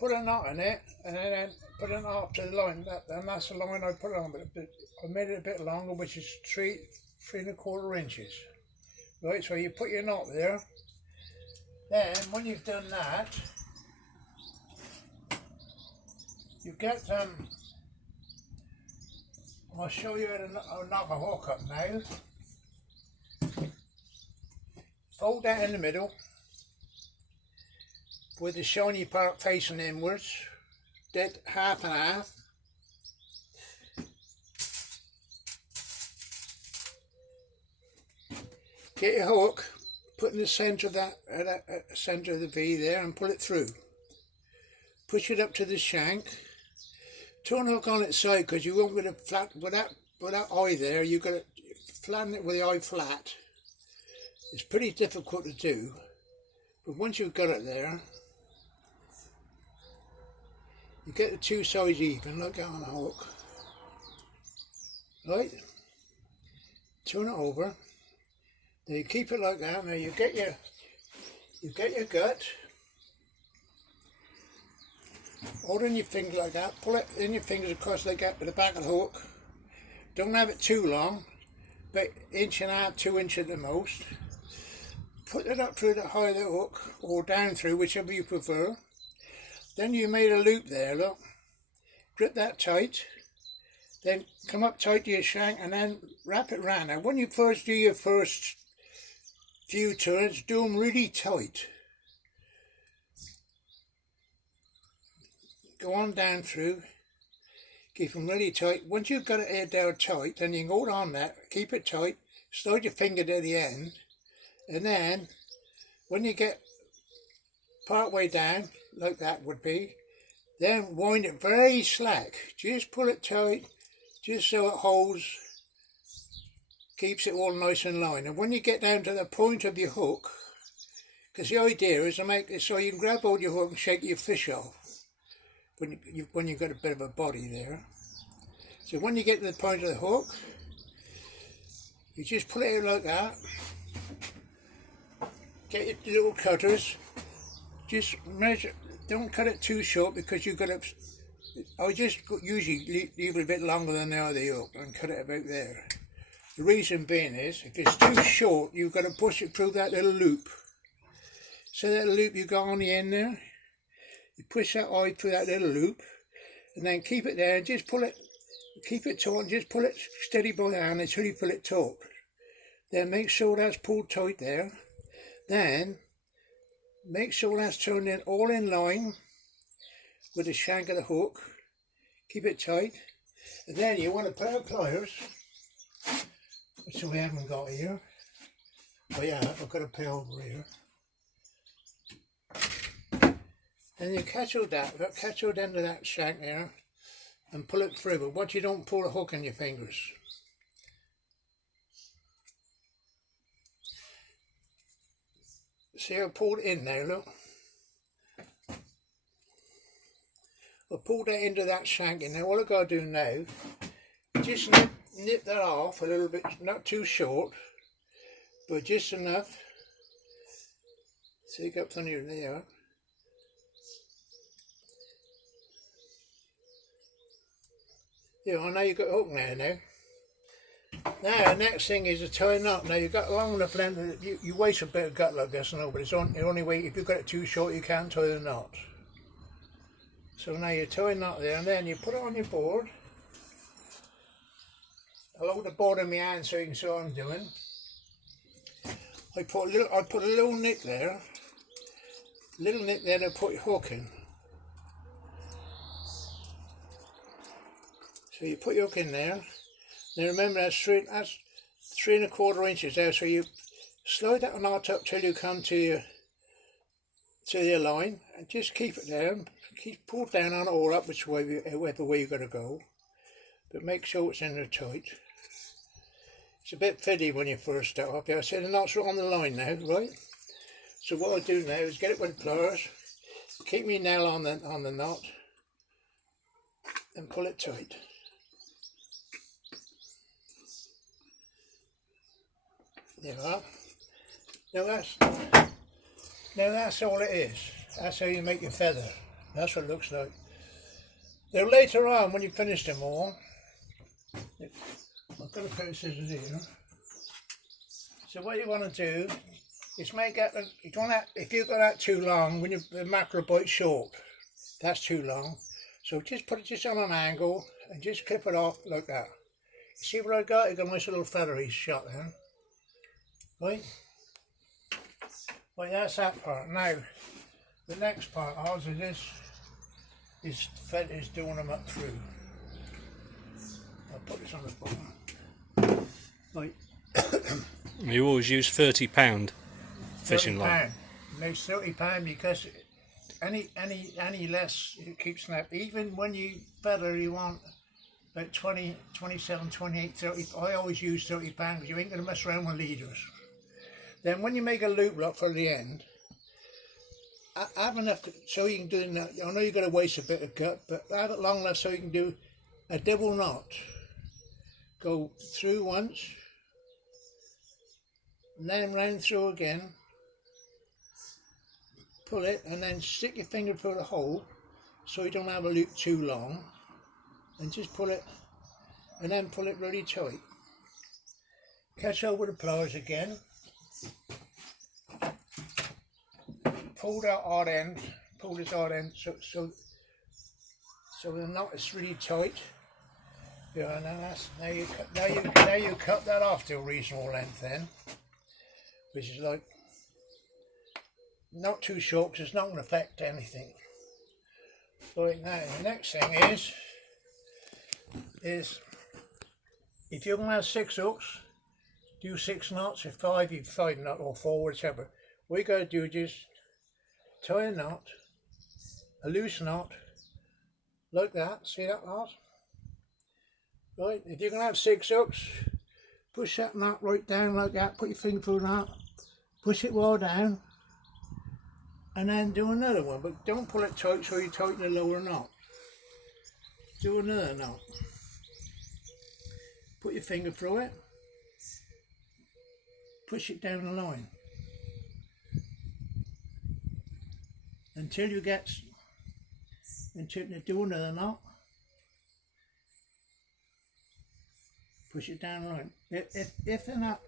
put a knot in it, and then put a knot up to the line. And that's the line I put it on, but I made it a bit longer, which is 3¾ inches. Right, so you put your knot there. Then when you've done that, you get I'll show you how to knock a hook up now. Fold that in the middle with the shiny part facing inwards, dead half and half. Get your hook, put in the centre of centre of the V there, and pull it through. Push it up to the shank. Turn the hook on its side, because you won't get it flat with that eye there. You've got to flatten it with the eye flat. It's pretty difficult to do, but once you've got it there, you get the two sides even, like that on a hook. Right? Turn it over. Then you keep it like that. Now you get your gut. Hold in your fingers like that. Pull it in your fingers across like that with the back of the hook. Don't have it too long, but 1.5 to 2 inches at the most. Put it up through the height of the hook, or down through, whichever you prefer. Then you made a loop there, look. Grip that tight. Then come up tight to your shank and then wrap it round. Now when you first do your first few turns, do them really tight. Go on down through. Keep them really tight. Once you've got it down tight, then you can hold on that, keep it tight, slide your finger to the end, and then when you get part way down, like that would be, then wind it very slack. Just pull it tight, just so it holds, keeps it all nice and line. And when you get down to the point of your hook, because the idea is to make it so you can grab hold of your hook and shake your fish off when you've got a bit of a body there. So when you get to the point of the hook, you just pull it out like that. Get your little cutters. Just measure. Don't cut it too short, because you've got to. I just usually leave it a bit longer than the other hook and cut it about there. The reason being is, if it's too short, you've got to push it through that little loop. So that loop you got on the end there, you push that eye through that little loop, and then keep it there and just pull it. Keep it taut and just pull it steady by the hand until you pull it taut. Then make sure that's pulled tight there. Then make sure that's turned in all in line with the shank of the hook. Keep it tight. And then you want to put out pliers, which we haven't got here. Oh yeah, I've got a pair over here. Then you catch hold end of that shank there and pull it through. But watch you don't pull the hook in your fingers. See how I pulled it in now, look. I pulled that into that shank in. Now all I've got to do now, just nip that off a little bit, not too short, but just enough. So you got plenty of there. Yeah, I know you've got a hook now. Now, the next thing is to tie a knot. Now, you've got long enough length, you waste a bit of gut like this, I know, but it's the only way, if you've got it too short, you can't tie the knot. So now you tie a knot there, and then you put it on your board. I'll hold the board in my hand so you can see what I'm doing. I put a little nick there, and I put your hook in. So you put your hook in there. Now remember that's 3¼ inches there. So you slide that knot up till you come to your line, and just keep it there. Pull down on it or up whichever way you've got to go. But make sure it's in there tight. It's a bit fiddy when you first start up. I said the knot's on the line now, right? So what I do now is get it with pliers, keep my nail on the knot, and pull it tight. There you are. Now that's all it is. That's how you make your feather. That's what it looks like. Now later on, when you finish them all, I've got a pair of scissors here. So what you want to do is make that, if you've got that too long, when the mackerel bite's short, that's too long. So just put it just on an angle and just clip it off like that. You see what I got? I got a nice little feathery shot then. Right? Right, that's that part. Now, the next part also is doing them up through. I'll put this on the bottom. Right. You always use £30 fishing line. No, £30 because any less it keeps snap. Even when you feather, you want about 20, 27, 28, 30. I always use £30 because you ain't going to mess around with leaders. Then when you make a loop lock for the end, have enough so you can do it. I know you've got to waste a bit of gut, but have it long enough so you can do a double knot. Go through once, and then round through again. Pull it, and then stick your finger through the hole so you don't have a loop too long, and just pull it, and then pull it really tight. Catch over the pliers again. Pull that odd end, pull this odd end so the knot is really tight. Yeah, and then now you cut that off to a reasonable length then, which is like not too short because it's not going to affect anything. Right, now the next thing is if you're going to have 6 hooks, do 6 knots. If 5, you 5 knot or 4, whichever. What you got to do is just tie a knot, a loose knot, like that. See that knot? Right, if you're going to have 6 hooks, push that knot right down like that, put your finger through that, push it well down, and then do another one, but don't pull it tight so you tighten the lower knot. Do another knot. Put your finger through it, push it down the line. Until you do another knot, push it down the line. If they're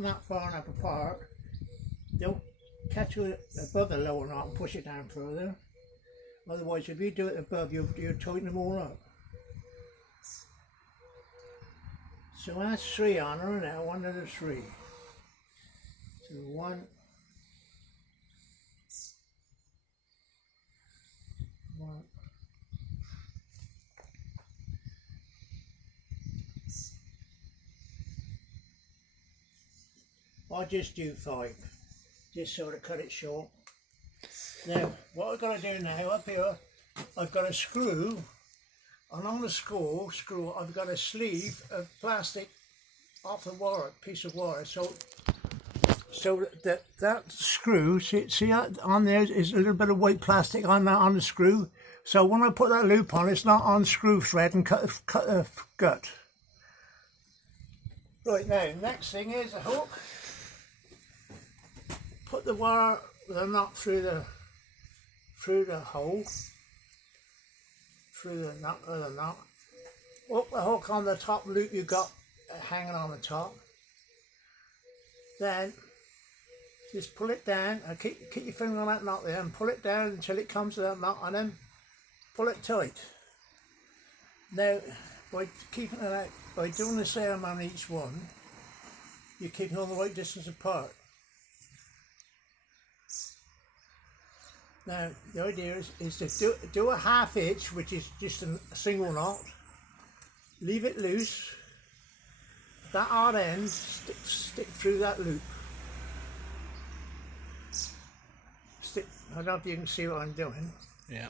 not far enough apart, don't catch it above the lower knot and push it down further. Otherwise, if you do it above, you'll tighten them all up. So that's 3 on her now, 1 of the 3. So 1. I'll just do 5, just sort of cut it short. Now, what I've got to do now, up here, I've got a screw, and on the screw, I've got a sleeve of plastic off the wire, piece of wire, so that screw, see that on there is a little bit of white plastic on the screw. So when I put that loop on, it's not on screw thread and cut the gut. Right, now next thing is a hook. Put the wire, the knot through the hole, through the knot of the knot. Hook the hook on the top loop you got hanging on the top. Then just pull it down and keep your finger on that knot there and pull it down until it comes to that knot, and then pull it tight. Now, by doing the same on each one, you're keeping all the right distance apart. Now, the idea is to do a half hitch, which is just a single knot, leave it loose, that odd end stick through that loop. I don't know if you can see what I'm doing. Yeah.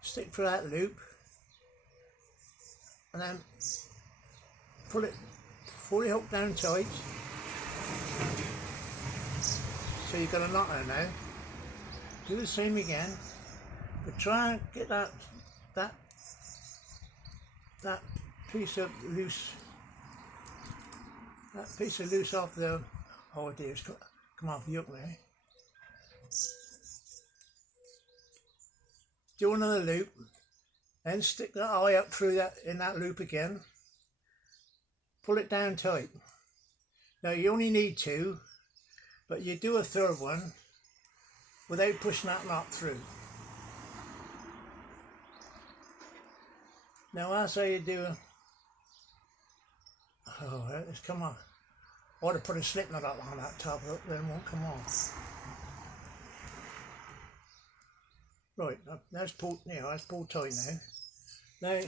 Stick through that loop, and then pull it fully hooked down tight. So you've got a knot there now. Do the same again, but try and get that piece of loose off the, oh dear, it's come off the hook there. do another loop, then stick that eye up through that in that loop again. Pull it down tight. Now you only need two, but you do a third one without pushing that knot through. Now that's how you do. Oh, it's come on. I ought to put a slip knot up on that top hook, then it won't come off. Right, that's pulled. That's pulled tight now. Now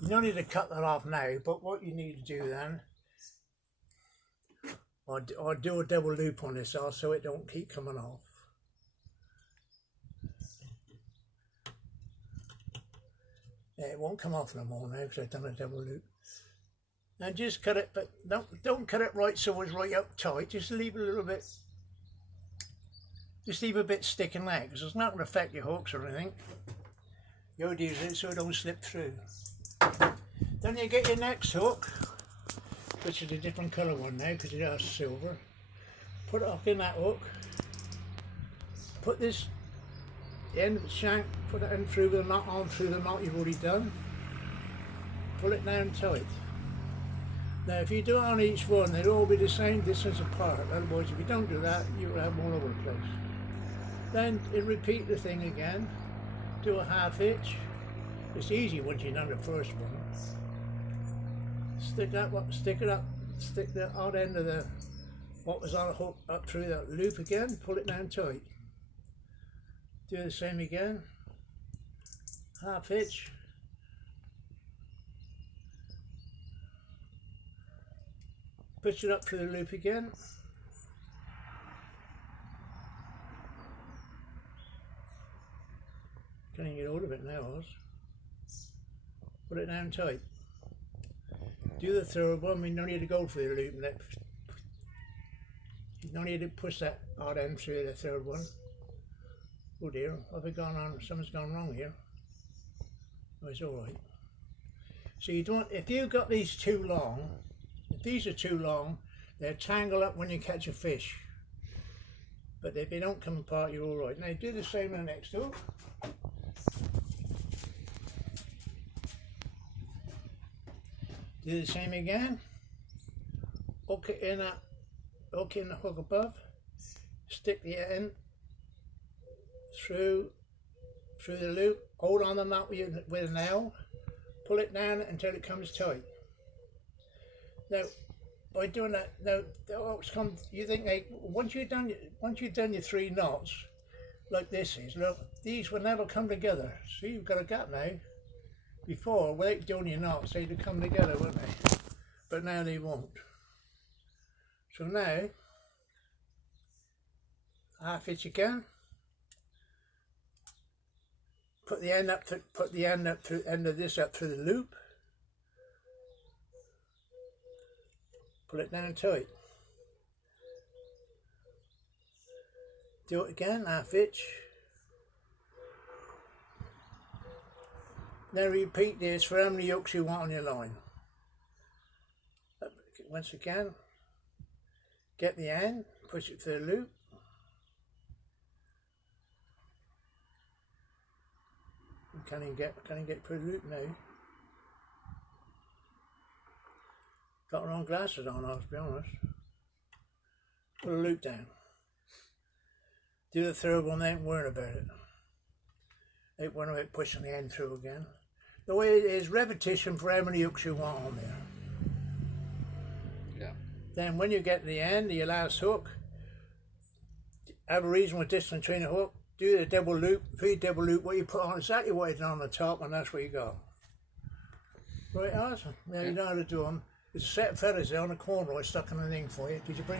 you don't need to cut that off now, but what you need to do then, I'll do a double loop on this also so it don't keep coming off. Yeah, it won't come off no more now because I've done a double loop. And just cut it, but don't cut it right so it's right up tight. Just leave a little bit. Just leave a bit sticking out because it's not going to affect your hooks or anything. You use it so it don't slip through. Then you get your next hook, which is a different colour one now because it has silver. Put it up in that hook. Put this end of the shank, put it in through the knot, on through the knot you've already done. Pull it down tight. Now if you do it on each one, they'll all be the same distance apart. Otherwise, if you don't do that, you'll have them all over the place. Then you repeat the thing again. Do a half hitch. It's easy once you've done the first one. Stick that one, stick it up, stick the odd end of the what was on a hook up through that loop again. Pull it down tight. Do the same again. Half hitch. Push it up through the loop again. Can't even get hold of it now, Oz. Put it down tight. Do the third one. We don't need to go through the loop. You don't need to push that odd end through the third one. Oh dear, have I gone on? Something's gone wrong here. Oh, it's all right. So you don't. If you've got these too long. If these are too long, they'll tangle up when you catch a fish. But if they don't come apart, you're all right. Now do the same on the next hook. Do the same again. Hook it in that, hook in the hook above. Stick the end through the loop. Hold on the knot with a nail. Pull it down until it comes tight. Now, by doing that, now the hooks come. You think once you've done your 3 knots, like this is. Look, these will never come together. See, you've got a gap now. Before, without doing your knots, they'd come together, wouldn't they? But now they won't. So now, half hitch again. Put the end up. Put the end up through end of this up through the loop. Pull it down tight. Do it again, half hitch. Then repeat this for how many hooks you want on your line. Once again, get the end, push it through the loop. Can't even get through the loop now. Got the wrong glasses on, I'll be honest. Put a loop down. Do the third one, they ain't worrying about it. They ain't worrying about pushing the end through again. The way it is, repetition for how many hooks you want on there. Yeah. Then when you get to the end, your last hook, have a reasonable distance between the hook, do the double loop, double loop, what you put on, exactly what you done on the top, and that's where you go. Right, awesome. Now you know how to do them. There's a set of feathers there on the corner I stuck in the thing for you. Did you bring